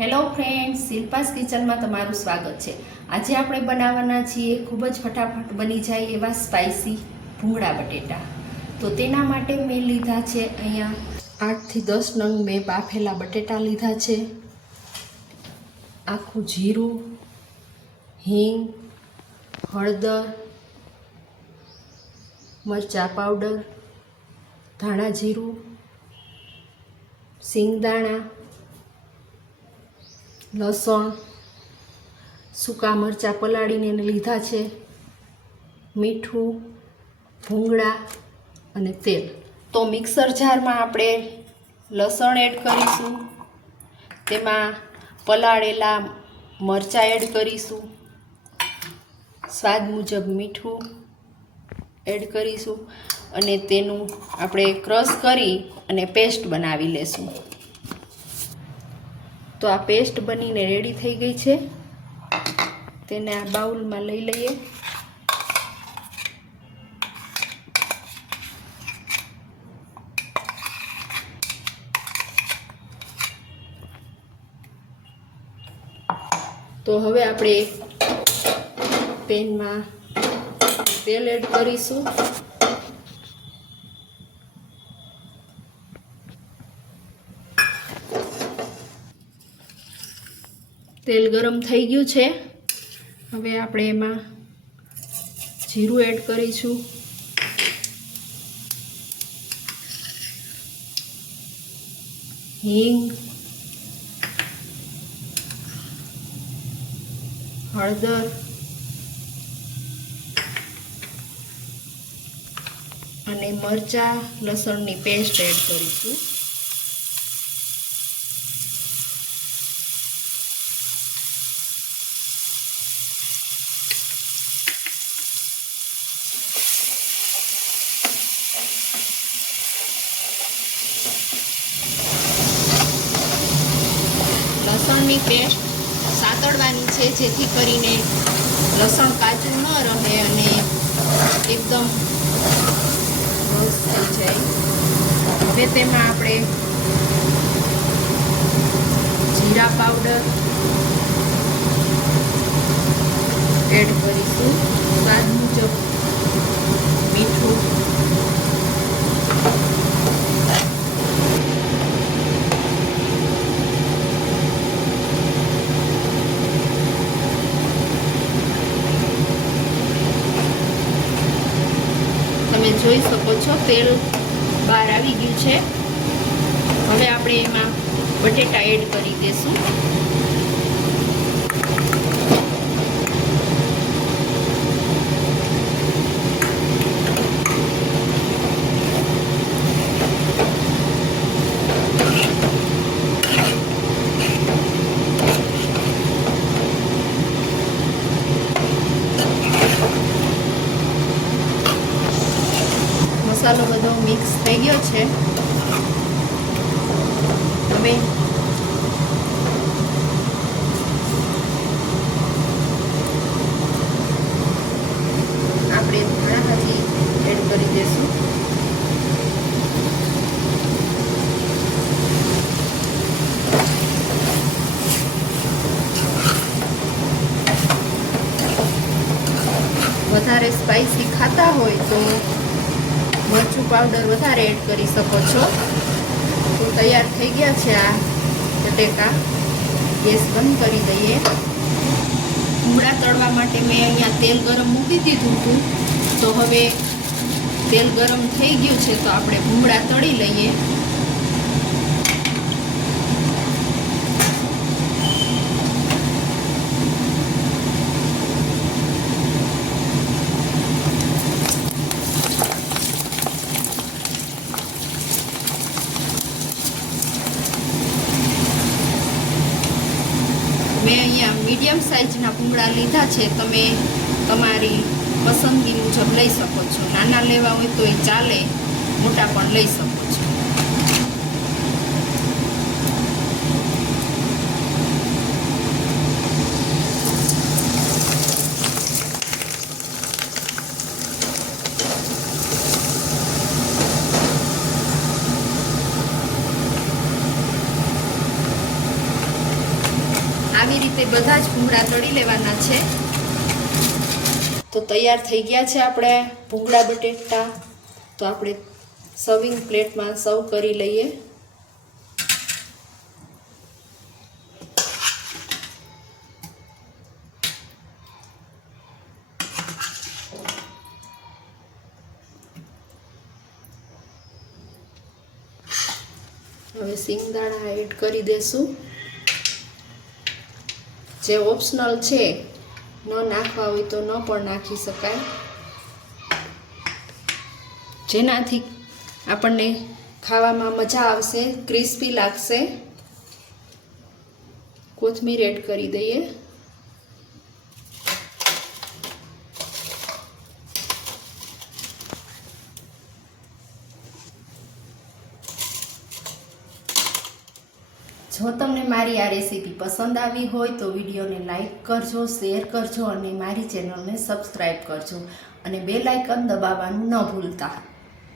Hello friends, શિલ્પાસ કિચનમાં તમારું સ્વાગત છે। આજે આપણે બનાવવાના છીએ ખૂબ જ ફટાફટ બની જાય એવા સ્પાઇસી ભૂંગળા બટેટા। તો તેના માટે મેં લીધા છે અહીંયા 8 થી 10 નંગ મેં બાફેલા બટેટા લીધા છે, આખું જીરું, હિંગ, હળદર, મરચાં પાવડર, ધાણા જીરું, સિંગદાણા, લસણ, સૂકા મરચાં પલાળીને લીધા છે, મીઠું, ભૂંગળા અને તેલ। તો મિક્સર જારમાં આપણે લસણ એડ કરીશું, તેમાં પલાળેલા મરચાં એડ કરીશું, સ્વાદ મુજબ મીઠું એડ કરીશું અને તેનું આપણે ક્રશ કરી અને પેસ્ટ બનાવી લેશું। તો આ પેસ્ટ બનીને રેડી થઈ ગઈ છે, તેને આ બાઉલમાં લઈ લઈએ। તો હવે આપણે પેનમાં તેલ એડ કરીશું, તેલ ગરમ થઈ ગયું છે। હવે આપણે એમાં જીરું એડ કરીશું, હિંગ, હળદર અને મરચાં લસણની પેસ્ટ એડ કરીશું। લસણની પેસ્ટ સાતળવાની છે, જેથી કરીને લસણ કાચું ન રહે અને એકદમ રસ થઈ જાય। હવે તેમાં આપણે જીરા પાવડર એડ કરીશું, સ્વાદ મુજબ મીઠું, તમે જોઈ શકો છો તેલ બહાર આવી ગયું છે। હવે આપણે એમાં બટેટા એડ કરી દઈશું। મસાલો બધો મિક્સ થઈ ગયો છે। હવે આપણે ધાણા ભાજી એડ કરી દઈશું, વધારે સ્પાઇસી ખાતા હોય તો મરચું પાવડર વધારે એડ કરી શકો છો। તો તૈયાર થઈ ગયા છે આ બટેકા। ગેસ બંધ કરી દઈએ। ભૂંગળા તળવા માટે મેં અહીંયા તેલ ગરમ મૂકી દીધું હતું, તો હવે તેલ ગરમ થઈ ગયું છે, તો આપણે ભૂંગળા તળી લઈએ। મેં અહીંયા મીડિયમ સાઇઝના ભૂંગળા લીધા છે, તમે તમારી પસંદગી મુજબ લઈ શકો છો। નાના લેવા હોય તો એ ચાલે, મોટા પણ લઈ શકો છો। આવી રીતે બધા જ ભૂંગળા તળી લેવાના છે. તો તૈયાર થઈ ગયા છે આપણે ભૂંગળા બટેટા. તો આપણે સર્વિંગ પ્લેટમાં સર્વ કરી લઈએ. હવે સિંગદાણા એડ કરી દેશું, જે ઓપ્શનલ છે. ન નાખવા હોય તો ન પણ નાખી શકાય, જેનાથી આપણને ખાવામાં મજા આવશે, ક્રિસ્પી લાગશે. કોથમીર એડ કરી દઈએ. જો તમને મારી આ રેસીપી પસંદ આવી હોય તો વિડીયોને લાઈક કરજો, શેર કરજો અને મારી ચેનલને સબસ્ક્રાઈબ કરજો અને બેલ આઇકન દબાવવાનું ન ભૂલતા.